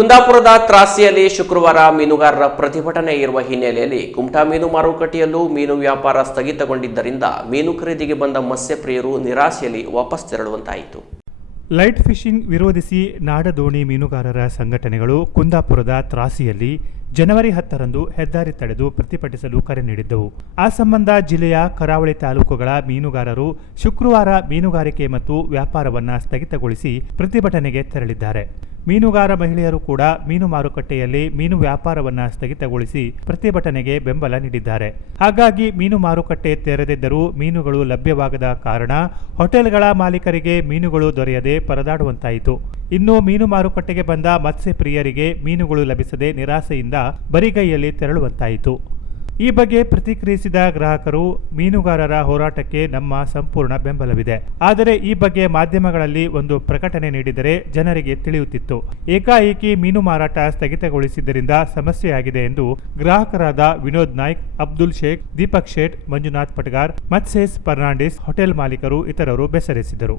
ಕುಂದಾಪುರದ ತ್ರಾಸಿಯಲ್ಲಿ ಶುಕ್ರವಾರ ಮೀನುಗಾರರ ಪ್ರತಿಭಟನೆ ಇರುವ ಹಿನ್ನೆಲೆಯಲ್ಲಿ ಕುಮಟಾ ಮೀನು ಮಾರುಕಟ್ಟೆಯಲ್ಲೂ ಮೀನು ವ್ಯಾಪಾರ ಸ್ಥಗಿತಗೊಂಡಿದ್ದರಿಂದ ಮೀನು ಖರೀದಿಗೆ ಬಂದ ಮತ್ಸ್ಯಪ್ರಿಯರು ನಿರಾಸೆಯಲ್ಲಿ ವಾಪಸ್ ತೆರಳುವಂತಾಯಿತು. ಲೈಟ್ ಫಿಶಿಂಗ್ ವಿರೋಧಿಸಿ ನಾಡದೋಣಿ ಮೀನುಗಾರರ ಸಂಘಟನೆಗಳು ಕುಂದಾಪುರದ ತ್ರಾಸಿಯಲ್ಲಿ ಜನವರಿ ಹತ್ತರಂದು ಹೆದ್ದಾರಿ ತಡೆದು ಪ್ರತಿಭಟಿಸಲು ಕರೆ ನೀಡಿದ್ದವು. ಆ ಸಂಬಂಧ ಜಿಲ್ಲೆಯ ಕರಾವಳಿ ತಾಲೂಕುಗಳ ಮೀನುಗಾರರು ಶುಕ್ರವಾರ ಮೀನುಗಾರಿಕೆ ಮತ್ತು ವ್ಯಾಪಾರವನ್ನು ಸ್ಥಗಿತಗೊಳಿಸಿ ಪ್ರತಿಭಟನೆಗೆ ತೆರಳಿದ್ದಾರೆ. ಮೀನುಗಾರ ಮಹಿಳೆಯರು ಕೂಡ ಮೀನು ಮಾರುಕಟ್ಟೆಯಲ್ಲಿ ಮೀನು ವ್ಯಾಪಾರವನ್ನು ಸ್ಥಗಿತಗೊಳಿಸಿ ಪ್ರತಿಭಟನೆಗೆ ಬೆಂಬಲ ನೀಡಿದ್ದಾರೆ. ಹಾಗಾಗಿ ಮೀನು ಮಾರುಕಟ್ಟೆ ತೆರೆದಿದ್ದರೂ ಮೀನುಗಳು ಲಭ್ಯವಾಗದ ಕಾರಣ ಹೋಟೆಲ್ಗಳ ಮಾಲೀಕರಿಗೆ ಮೀನುಗಳು ದೊರೆಯದೆ ಪರದಾಡುವಂತಾಯಿತು. ಇನ್ನು ಮೀನು ಮಾರುಕಟ್ಟೆಗೆ ಬಂದ ಮತ್ಸ್ಯ ಪ್ರಿಯರಿಗೆ ಮೀನುಗಳು ಲಭಿಸದೆ ನಿರಾಸೆಯಿಂದ ಬರಿಗೈಯಲ್ಲಿ ತೆರಳುವಂತಾಯಿತು. ಈ ಬಗ್ಗೆ ಪ್ರತಿಕ್ರಿಯಿಸಿದ ಗ್ರಾಹಕರು ಮೀನುಗಾರರ ಹೋರಾಟಕ್ಕೆ ನಮ್ಮ ಸಂಪೂರ್ಣ ಬೆಂಬಲವಿದೆ. ಆದರೆ ಈ ಬಗ್ಗೆ ಮಾಧ್ಯಮಗಳಲ್ಲಿ ಒಂದು ಪ್ರಕಟಣೆ ನೀಡಿದರೆ ಜನರಿಗೆ ತಿಳಿಯುತ್ತಿತ್ತು. ಏಕಾಏಕಿ ಮೀನು ಮಾರಾಟ ಸ್ಥಗಿತಗೊಳಿಸಿದ್ದರಿಂದ ಸಮಸ್ಯೆಯಾಗಿದೆ ಎಂದು ಗ್ರಾಹಕರಾದ ವಿನೋದ್ ನಾಯ್ಕ್, ಅಬ್ದುಲ್ ಶೇಖ್, ದೀಪಕ್ ಶೇಟ್ ಮಂಜುನಾಥ್ ಪಟ್ಗಾರ್ ಮತ್ಸೇಸ್ ಫರ್ನಾಂಡಿಸ್, ಹೋಟೆಲ್ ಮಾಲೀಕರು ಇತರರು ಬೆಸರಿಸಿದರು.